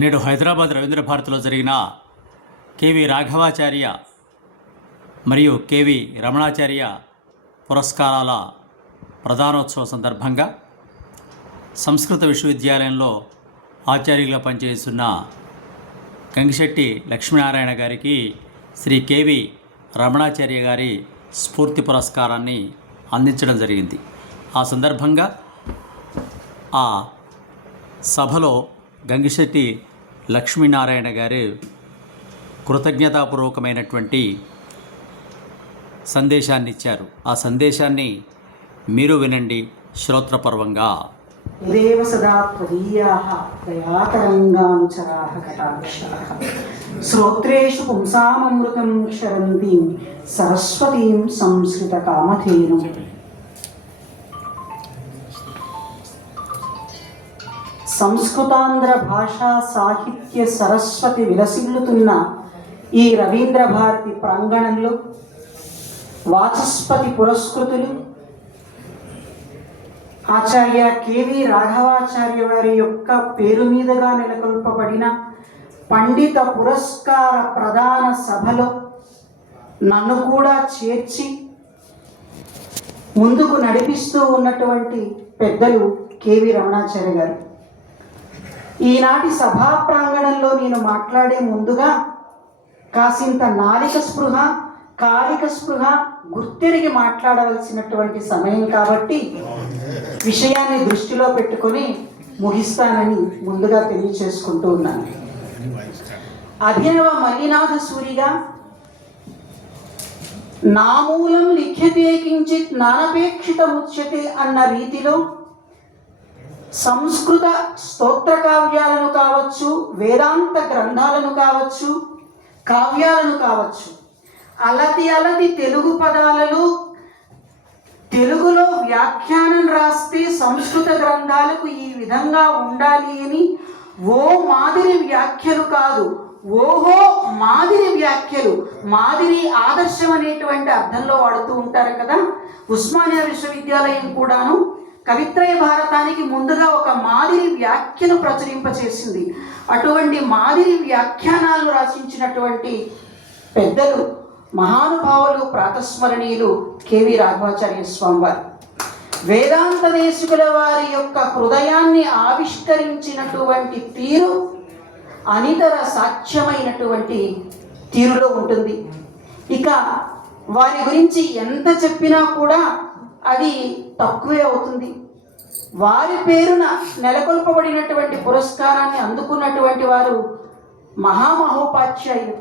నేడు హైదరాబాద్ రవీంద్ర భారతిలో జరిగిన కేవి రాఘవాచార్య మరియు కేవి రమణాచార్య పురస్కారాల ప్రధానోత్సవ సందర్భంగా సంస్కృత విశ్వవిద్యాలయంలో ఆచార్యులుగా పనిచేస్తున్న గంగిశెట్టి లక్ష్మీనారాయణ గారికి శ్రీ కేవి రమణాచార్య గారి స్ఫూర్తి పురస్కారాన్ని అందించడం జరిగింది. ఆ సందర్భంగా ఆ సభలో గంగిశెట్టి లక్ష్మీనారాయణ గారు కృతజ్ఞతాపూర్వకమైనటువంటి సందేశాన్ని ఇచ్చారు. ఆ సందేశాన్ని మీరు వినండి. శ్రోత్రపర్వంగా. ఇదేవ సదా త్వదీయాः దయాతరంగానుచరాः శ్రోత్రేషు పుంసామమృతం క్షరంతీం సరస్వతీం సంస్కృతకామధేను సంస్కృతాంధ్ర భాషా సాహిత్య సరస్వతి విలసిల్లుతున్న ఈ రవీంద్ర భారతి ప్రాంగణంలో వాచస్పతి పురస్కృతులు ఆచార్య కేవి రాఘవాచార్య వారి యొక్క పేరు మీదుగా నెలకొల్పబడిన పండిత పురస్కార ప్రధాన సభలో నన్ను కూడా చేర్చి ముందుకు నడిపిస్తూ ఉన్నటువంటి పెద్దలు కేవి రమణాచార్య గారు. ఈనాటి సభా ప్రాంగణంలో నేను మాట్లాడే ముందుగా కాసింత నాలిక స్పృహ కాలిక స్పృహ గుర్తెరిగి మాట్లాడవలసినటువంటి సమయం కాబట్టి విషయాన్ని దృష్టిలో పెట్టుకొని ముగిస్తానని ముందుగా తెలియచేసుకుంటూ ఉన్నాను. అభినవ మల్లినాథ సూరిగా నామూలం లిఖ్యతే కించిత్ నానపేక్షితముచ్యతే అన్న రీతిలో సంస్కృత స్తోత్ర కావ్యాలను కావచ్చు వేదాంత గ్రంథాలను కావచ్చు కావ్యాలను కావచ్చు. అలతి అలతి తెలుగు పదాలలో తెలుగులో వ్యాఖ్యానం రాస్తే సంస్కృత గ్రంథాలకు ఈ విధంగా ఉండాలి అని ఓ మాదిరి వ్యాఖ్యలు కాదు ఓహో మాదిరి వ్యాఖ్యలు. మాదిరి ఆదర్శం అనేటువంటి అర్థంలో వాడుతూ ఉంటారు కదా. ఉస్మానియా విశ్వవిద్యాలయం కూడాను కవిత్రయ భారతానికి ముందుగా ఒక మాదిరి వ్యాఖ్యను ప్రచురింపచేసింది. అటువంటి మాదిరి వ్యాఖ్యానాలను రచించినటువంటి పెద్దలు మహానుభావులు ప్రాతస్మరణీయులు కేవి రాఘవాచార్య స్వామి వారు వేదాంత దేశికుల వారి యొక్క హృదయాన్ని ఆవిష్కరించినటువంటి తీరు అనితర సాధ్యమైనటువంటి తీరులో ఉంటుంది. ఇక వారి గురించి ఎంత చెప్పినా కూడా అది తక్కువే అవుతుంది. వారి పేరున నెలకొల్పబడినటువంటి పురస్కారాన్ని అందుకున్నటువంటి వారు మహామహోపాధ్యాయులు.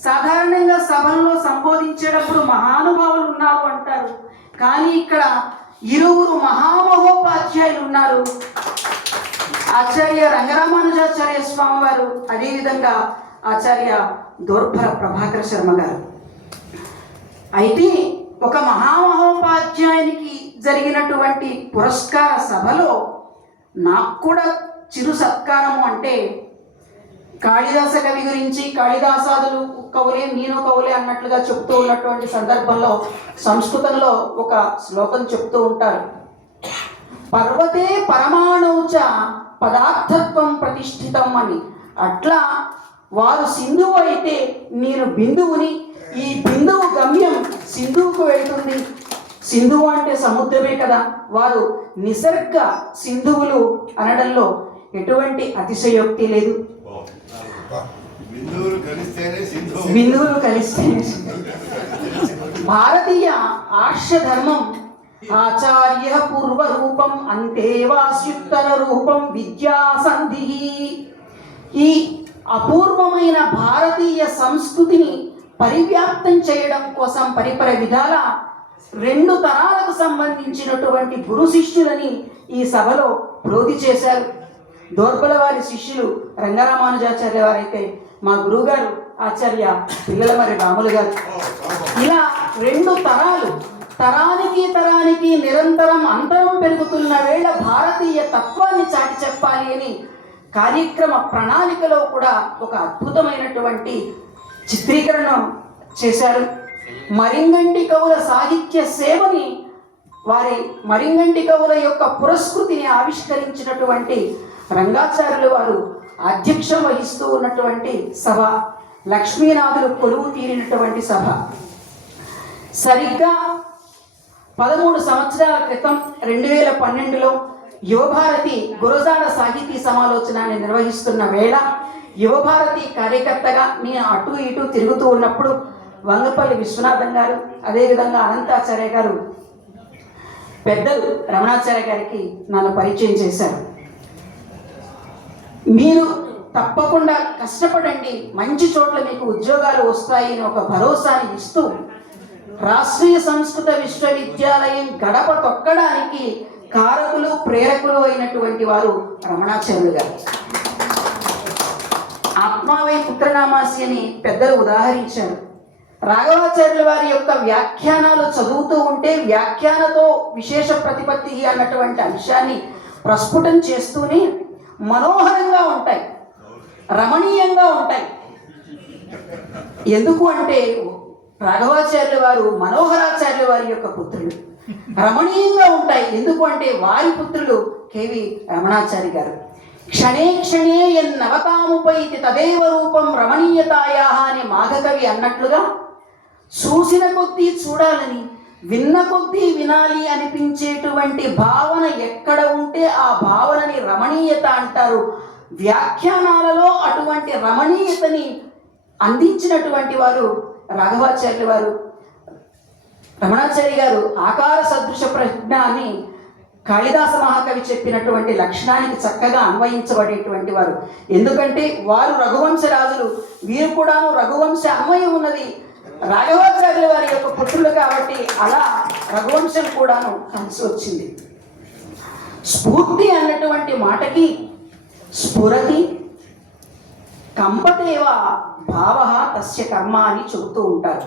సాధారణంగా సభల్లో సంబోధించేటప్పుడు మహానుభావులు ఉన్నారు అంటారు. కానీ ఇక్కడ ఇరువురు మహామహోపాధ్యాయులు ఉన్నారు. ఆచార్య రంగరామానుజాచార్య స్వామి వారు అదేవిధంగా ఆచార్య దోర్భర ప్రభాకర శర్మ గారు. అయితే ఒక మహామహోపాధ్యాయునికి జరిగినటువంటి పురస్కార సభలో నాకు కూడా చిరు సత్కారము అంటే కాళిదాస కవి గురించి కాళిదాసాదులు కవులే నేను కవులే అన్నట్లుగా చెప్తూ ఉన్నటువంటి సందర్భంలో సంస్కృతంలో ఒక శ్లోకం చెప్తూ ఉంటారు. పర్వతే పరమాణుచ పదార్థత్వం ప్రతిష్ఠితం అని. అట్లా వారు సింధువు అయితే నేను బిందువుని ఈ బిందువు గమ్యం సింధువుకు వెళ్తుంది. సింధువు అంటే సముద్రమే కదా. వారు నిసర్గ సింధువులు అనడంలో ఎటువంటి అతిశయోక్తి లేదు. బిందువులు కలిస్తేనే భారతీయ ఆర్ష ధర్మం ఆచార్య పూర్వ రూపం అంతేవాస్యుత్తర రూపం విద్యా సంధి. ఈ అపూర్వమైన భారతీయ సంస్కృతిని పరివ్యాప్తం చేయడం కోసం పరిపర విధాల రెండు తరాలకు సంబంధించినటువంటి గురు శిష్యులని ఈ సభలో ప్రోధి చేశారు. దోర్బల వారి శిష్యులు రంగరామానుజాచార్య వారైతే మా గురువుగారు ఆచార్య పిల్లల రాములు గారు. ఇలా రెండు తరాలు తరానికి తరానికి నిరంతరం అంతరం పెరుగుతున్న వేళ భారతీయ తత్వాన్ని చాటి చెప్పాలి అని కార్యక్రమ ప్రణాళికలో కూడా ఒక అద్భుతమైనటువంటి చిత్రీకరణ చేశారు. మరింగంటి కవుల సాహిత్య సేవని వారి మరింగంటి కవుల యొక్క పురస్కృతిని ఆవిష్కరించినటువంటి రంగాచార్యులు వారు అధ్యక్షం వహిస్తూ ఉన్నటువంటి సభ లక్ష్మీనాథులు కొలువు తీరినటువంటి సభ. సరిగ్గా పదమూడు సంవత్సరాల క్రితం రెండు వేల పన్నెండులో యువభారతి గురజాడ సాహితీ సమాలోచనాన్ని నిర్వహిస్తున్న వేళ యువభారతి కార్యకర్తగా నేను అటు ఇటు తిరుగుతూ ఉన్నప్పుడు వంగపల్లి విశ్వనాథం గారు అదేవిధంగా అనంతాచార్య గారు. పెద్దలు రమణాచార్య గారికి నన్ను పరిచయం చేశారు. మీరు తప్పకుండా కష్టపడండి మంచి చోట్ల మీకు ఉద్యోగాలు వస్తాయి అని ఒక భరోసాని ఇస్తూ రాష్ట్రీయ సంస్కృత విశ్వవిద్యాలయం గడప తొక్కడానికి కారకులు ప్రేరకులు అయినటువంటి వారు రమణాచార్యులు గారు. ఆత్మావై పుత్రనామాసి అని పెద్దలు ఉదాహరించారు. రాఘవాచార్యుల వారి యొక్క వ్యాఖ్యానాలు చదువుతూ ఉంటే వ్యాఖ్యానతో విశేష ప్రతిపత్తి అన్నటువంటి అంశాన్ని ప్రస్ఫుటం చేస్తూనే మనోహరంగా ఉంటాయి రమణీయంగా ఉంటాయి. ఎందుకు అంటే రాఘవాచార్యుల వారు మనోహరాచార్యుల వారి యొక్క పుత్రులు. రమణీయంగా ఉంటాయి. ఎందుకు అంటే వారి పుత్రులు కేవి రమణాచారి గారు. క్షణే క్షణే ఎన్నవతాముపైతి తదేవ రూపం రమణీయతాయా అని మాఘకవి అన్నట్లుగా చూసిన కొద్దీ చూడాలని విన్న కొద్దీ వినాలి అనిపించేటువంటి భావన ఎక్కడ ఉంటే ఆ భావనని రమణీయత అంటారు. వ్యాఖ్యానాలలో అటువంటి రమణీయతని అందించినటువంటి వారు రాఘవాచార్యులు వారు. రమణాచారి గారు ఆకార సదృశ ప్రజ్ఞ అని కాళిదాస మహాకవి చెప్పినటువంటి లక్షణానికి చక్కగా అన్వయించబడేటువంటి వారు. ఎందుకంటే వారు రఘువంశ రాజులు వీరు కూడాను రఘువంశ అన్వయం ఉన్నది. రాఘవాచార్యుల వారి యొక్క పుత్రులు కాబట్టి అలా రఘువంశం కూడాను కలిసి వచ్చింది. స్ఫూర్తి అన్నటువంటి మాటకి స్ఫురతి కంపతేవ భావ తస్య కర్మ అని చెబుతూ ఉంటారు.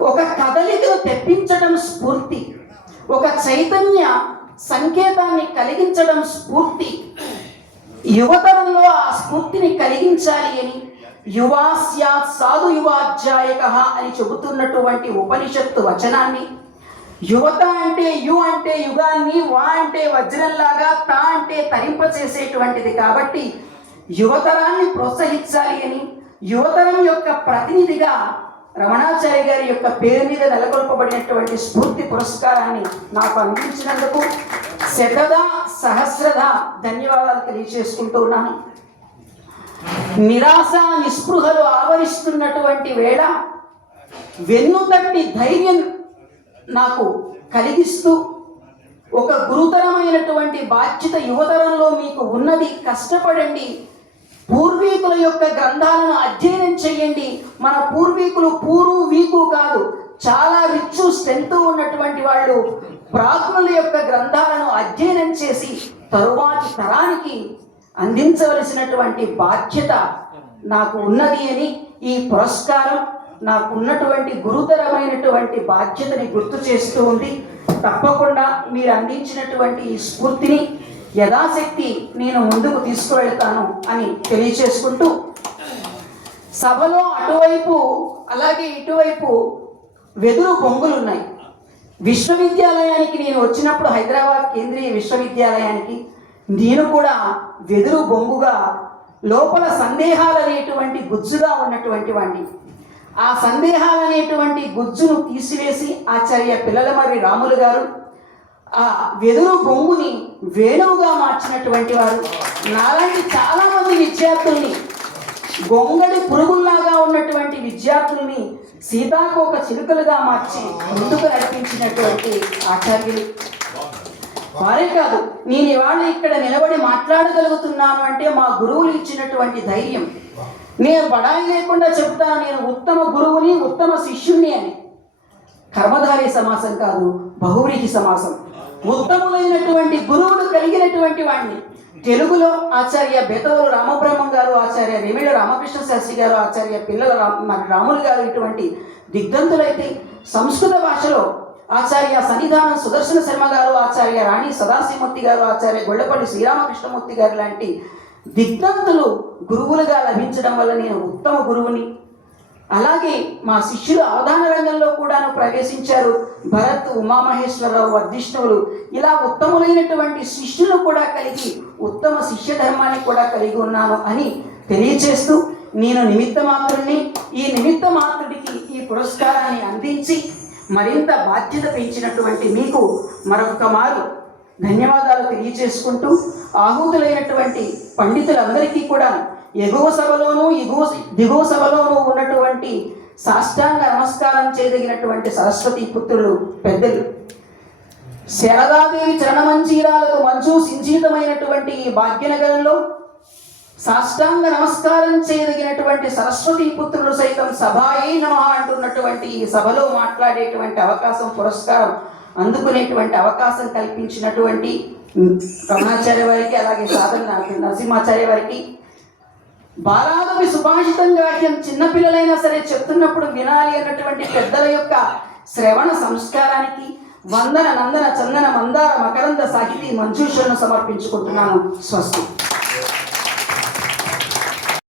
ఒక కదలికను తెప్పించడం స్ఫూర్తి ఒక చైతన్య సంకేతాన్ని కలిగించడం స్ఫూర్తి యువతరంలో ఆ స్ఫూర్తిని కలిగించాలి అని యువాస్యాత్ సాధు యువాధ్యాయక అని చెబుతున్నటువంటి ఉపనిషత్తు వచనాన్ని. యువత అంటే యు అంటే యుగాన్ని వా అంటే వజ్రంలాగా తా అంటే తరింప చేసేటువంటిది కాబట్టి యువతరాన్ని ప్రోత్సహించాలి అని యువతరం యొక్క ప్రతినిధిగా రమణాచార్య గారి యొక్క పేరు మీద నెలకొల్పబడినటువంటి స్ఫూర్తి పురస్కారాన్ని నాకు అందించినందుకు శతద సహస్రద ధన్యవాదాలు తెలియజేసుకుంటూ ఉన్నాను. నిరాశ నిస్పృహలు ఆవరిస్తున్నటువంటి వేళ వెన్నుతట్టి ధైర్యం నాకు కలిగిస్తూ ఒక గురుతరమైనటువంటి బాధ్యత యువతరంలో మీకు ఉన్నది. కష్టపడండి. పూర్వీకుల యొక్క గ్రంథాలను అధ్యయనం చేయండి. మన పూర్వీకులు పూరు వీకు కాదు చాలా రిచ్ స్ట్రెంత్ ఉన్నటువంటి వాళ్ళు ప్రాజ్ఞుల యొక్క గ్రంథాలను అధ్యయనం చేసి తరువాతి తరానికి అందించవలసినటువంటి బాధ్యత నాకు ఉన్నది అని ఈ పురస్కారం నాకు ఉన్నటువంటి గురుతరమైనటువంటి బాధ్యతని గుర్తు చేస్తూ ఉంది. తప్పకుండా మీరు అందించినటువంటి ఈ స్ఫూర్తిని యథాశక్తి నేను ముందుకు తీసుకువెళ్తాను అని తెలియచేసుకుంటూ సభలో అటువైపు అలాగే ఇటువైపు వెదురు బొంగులు ఉన్నాయి. విశ్వవిద్యాలయానికి నేను వచ్చినప్పుడు హైదరాబాద్ కేంద్రీయ విశ్వవిద్యాలయానికి నేను కూడా వెదురు బొంగుగా లోపల సందేహాలు అనేటువంటి గుజ్జుగా ఉన్నటువంటి వాడిని ఆ సందేహాలు అనేటువంటి గుజ్జును తీసివేసి ఆచార్య పిల్లలమర్రి రాములు గారు ఆ వెదురు బొంగుని వేణువుగా మార్చినటువంటి వారు నాలాంటి చాలా మంది విద్యార్థుల్ని గొంగడి పురుగుల్లాగా ఉన్నటువంటి విద్యార్థుల్ని సీతాకోక చిలుకలుగా మార్చి ముందుకు నడిపించినటువంటి ఆచార్యులు. వారే కాదు నేను ఇవాళ ఇక్కడ నిలబడి మాట్లాడగలుగుతున్నాను అంటే మా గురువులు ఇచ్చినటువంటి ధైర్యం. నేను బడాయి లేకుండా చెప్తాను నేను ఉత్తమ గురువుని ఉత్తమ శిష్యుణ్ణి అని. కర్మధారి సమాసం కాదు బహువ్రీహి సమాసం. ఉత్తములైనటువంటి గురువులు కలిగినటువంటి వాడిని తెలుగులో ఆచార్య బెతవరు రామబ్రహ్మం గారు ఆచార్య రెమిడ రామకృష్ణ శాస్త్రి గారు ఆచార్య పిల్లల రా- రాములు గారు ఇటువంటి దిగ్ధంతులైతే సంస్కృత భాషలో ఆచార్య సన్నిధానం సుదర్శన శర్మ గారు ఆచార్య రాణి సదాశివమూర్తి గారు ఆచార్య గొల్లపల్లి శ్రీరామకృష్ణమూర్తి గారు లాంటి దిగ్ధంతులు గురువులుగా లభించడం వల్ల నేను ఉత్తమ గురువుని. అలాగే మా శిష్యులు అవధాన రంగంలో కూడాను ప్రవేశించారు. భరత్ ఉమామహేశ్వరరావు వర్ధిష్ణువులు ఇలా ఉత్తములైనటువంటి శిష్యులు కూడా కలిగి ఉత్తమ శిష్య ధర్మాన్ని కూడా కలిగి ఉన్నాను అని తెలియచేస్తూ నేను నిమిత్త మాత్రుడిని ఈ నిమిత్త మాత్రుడికి ఈ పురస్కారాన్ని అందించి మరింత బాధ్యత పెంచినటువంటి మీకు మరొక మారు. ధన్యవాదాలు తెలియజేసుకుంటూ ఆహూతులైనటువంటి పండితులందరికీ కూడా ఎగువ సభలోనూ ఎగువ దిగువ సభలోనూ ఉన్నటువంటి సాష్టాంగ నమస్కారం చేయదగినటువంటి సరస్వతి పుత్రులు పెద్దలు. శారదాదేవి చరణమంజీరాలకు మంచు సించీతమైనటువంటి ఈ భాగ్యనగరంలో సాష్టాంగ నమస్కారం చేయదగినటువంటి సరస్వతి పుత్రులు సైతం సభాయే నమ అంటున్నటువంటి ఈ సభలో మాట్లాడేటువంటి అవకాశం పురస్కారం అందుకునేటువంటి అవకాశం కల్పించినటువంటి రమణాచార్య వారికి అలాగే సాధన నరసింహాచార్య వారికి బాలాదవి సుభాషితం గాహ్యం చిన్నపిల్లలైనా సరే చెప్తున్నప్పుడు వినాలి అన్నటువంటి పెద్దల యొక్క శ్రవణ సంస్కారానికి వందన నందన చందన మందార మకరంద సాహితీ మంజూషులను సమర్పించుకుంటున్నాను. స్వస్తి.